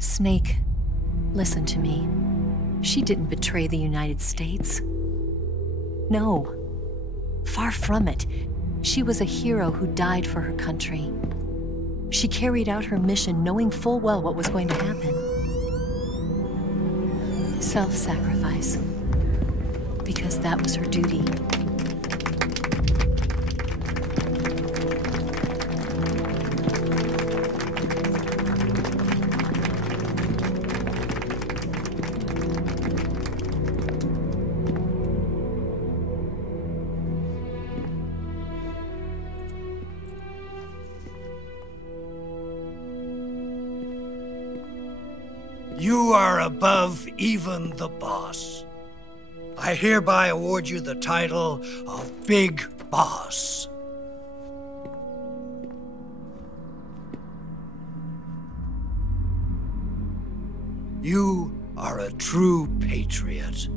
Snake, listen to me. She didn't betray the United States. No. Far from it. She was a hero who died for her country. She carried out her mission knowing full well what was going to happen. Self-sacrifice. Because that was her duty. You are above even the boss. I hereby award you the title of Big Boss. You are a true patriot.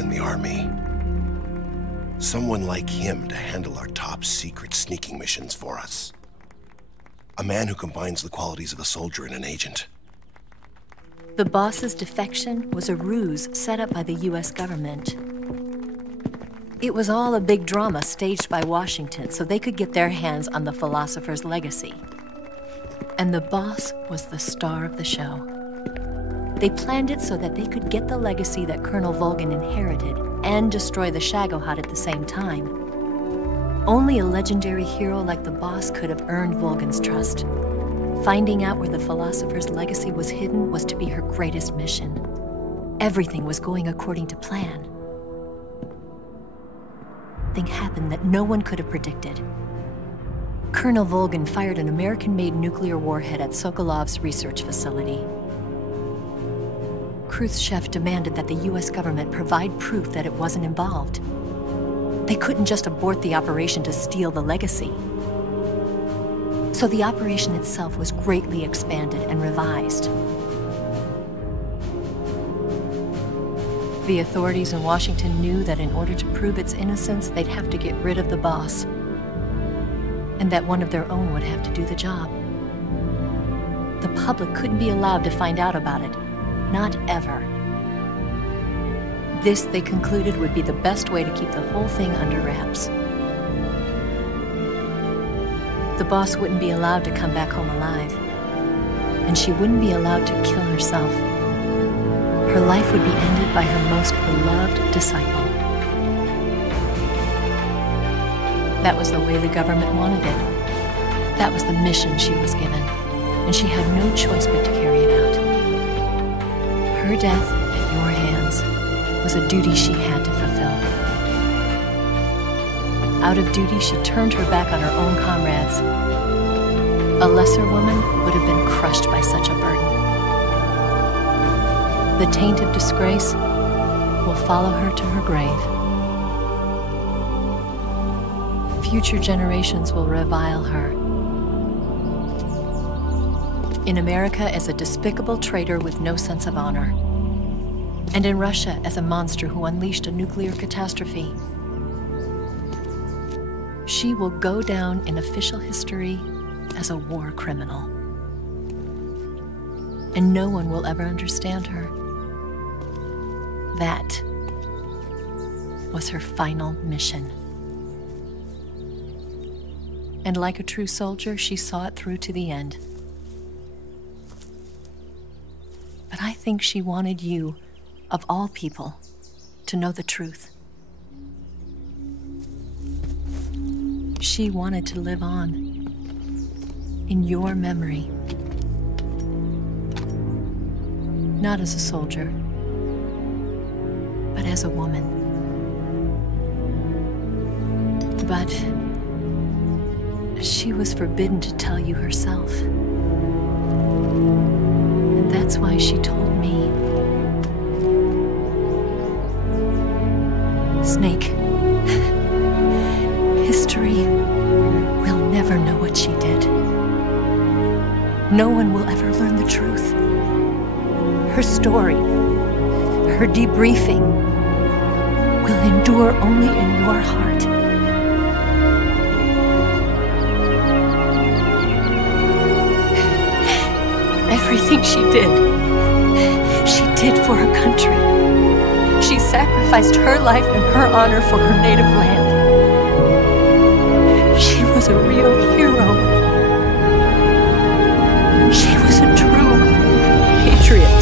In the army. Someone like him to handle our top secret sneaking missions for us. A man who combines the qualities of a soldier and an agent. The boss's defection was a ruse set up by the US government. It was all a big drama staged by Washington so they could get their hands on the philosopher's legacy. And the boss was the star of the show. They planned it so that they could get the legacy that Colonel Volgin inherited and destroy the Shagohod at the same time. Only a legendary hero like the boss could have earned Volgin's trust. Finding out where the philosopher's legacy was hidden was to be her greatest mission. Everything was going according to plan. Thing happened that no one could have predicted. Colonel Volgin fired an American-made nuclear warhead at Sokolov's research facility. Khrushchev demanded that the US government provide proof that it wasn't involved. They couldn't just abort the operation to steal the legacy. So the operation itself was greatly expanded and revised. The authorities in Washington knew that in order to prove its innocence, they'd have to get rid of the boss, and that one of their own would have to do the job. The public couldn't be allowed to find out about it. Not ever. This, they concluded, would be the best way to keep the whole thing under wraps. The boss wouldn't be allowed to come back home alive, and she wouldn't be allowed to kill herself. Her life would be ended by her most beloved disciple. That was the way the government wanted it. That was the mission she was given, and she had no choice but to carry it out. Her death at your hands was a duty she had to fulfill. Out of duty, she turned her back on her own comrades. A lesser woman would have been crushed by such a burden. The taint of disgrace will follow her to her grave. Future generations will revile her. In America as a despicable traitor with no sense of honor. And in Russia as a monster who unleashed a nuclear catastrophe. She will go down in official history as a war criminal. And no one will ever understand her. That was her final mission. And like a true soldier, she saw it through to the end. But I think she wanted you of all people, to know the truth. She wanted to live on in your memory. Not as a soldier, but as a woman. But she was forbidden to tell you herself. And that's why she told me. Snake, history will never know what she did. No one will ever learn the truth. Her story, her debriefing, will endure only in your heart. Everything she did for her country. She sacrificed her life and her honor for her native land. She was a real hero. She was a true patriot.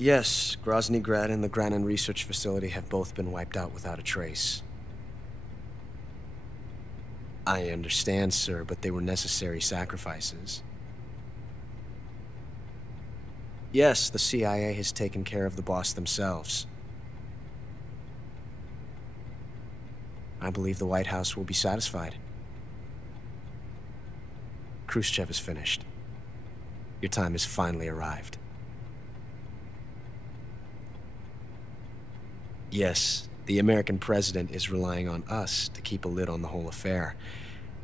Yes, Grozny Grad and the Granin Research Facility have both been wiped out without a trace. I understand, sir, but they were necessary sacrifices. Yes, the CIA has taken care of the boss themselves. I believe the White House will be satisfied. Khrushchev is finished. Your time has finally arrived. Yes, the American president is relying on us to keep a lid on the whole affair.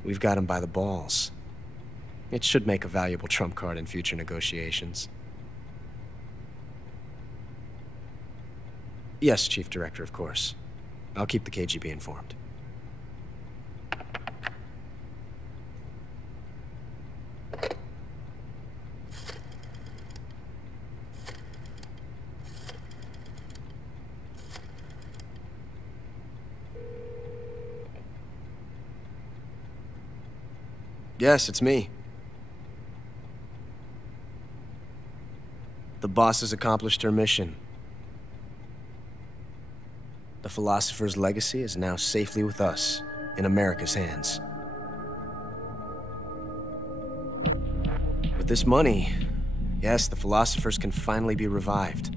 We've got him by the balls. It should make a valuable trump card in future negotiations. Yes, Chief Director, of course. I'll keep the KGB informed. Yes, it's me. The boss has accomplished her mission. The philosopher's legacy is now safely with us, in America's hands. With this money, yes, the philosophers can finally be revived.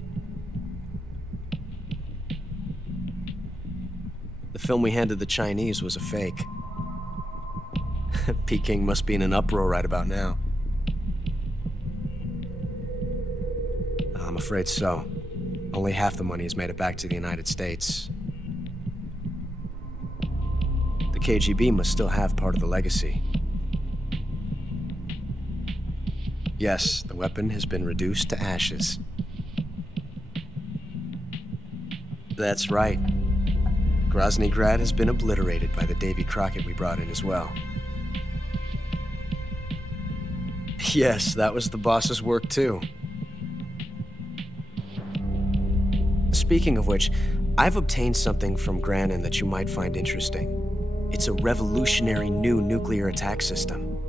The film we handed the Chinese was a fake. Peking must be in an uproar right about now. I'm afraid so. Only half the money has made it back to the United States. The KGB must still have part of the legacy. Yes, the weapon has been reduced to ashes. That's right. Grozny Grad has been obliterated by the Davy Crockett we brought in as well. Yes, that was the boss's work too. Speaking of which, I've obtained something from Granin that you might find interesting. It's a revolutionary new nuclear attack system.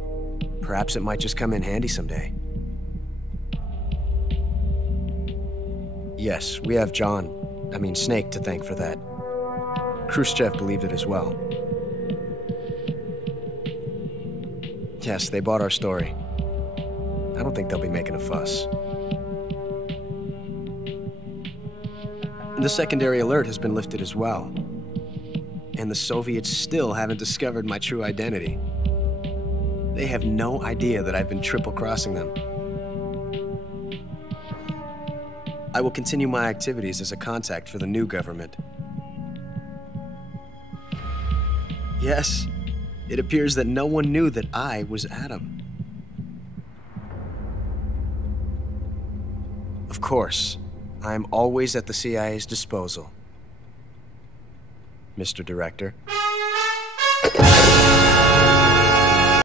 Perhaps it might just come in handy someday. Yes, we have Snake to thank for that. Khrushchev believed it as well. Yes, they bought our story. I don't think they'll be making a fuss. The secondary alert has been lifted as well. And the Soviets still haven't discovered my true identity. They have no idea that I've been triple-crossing them. I will continue my activities as a contact for the new government. Yes, it appears that no one knew that I was Adam. Of course, I am always at the CIA's disposal, Mr. Director.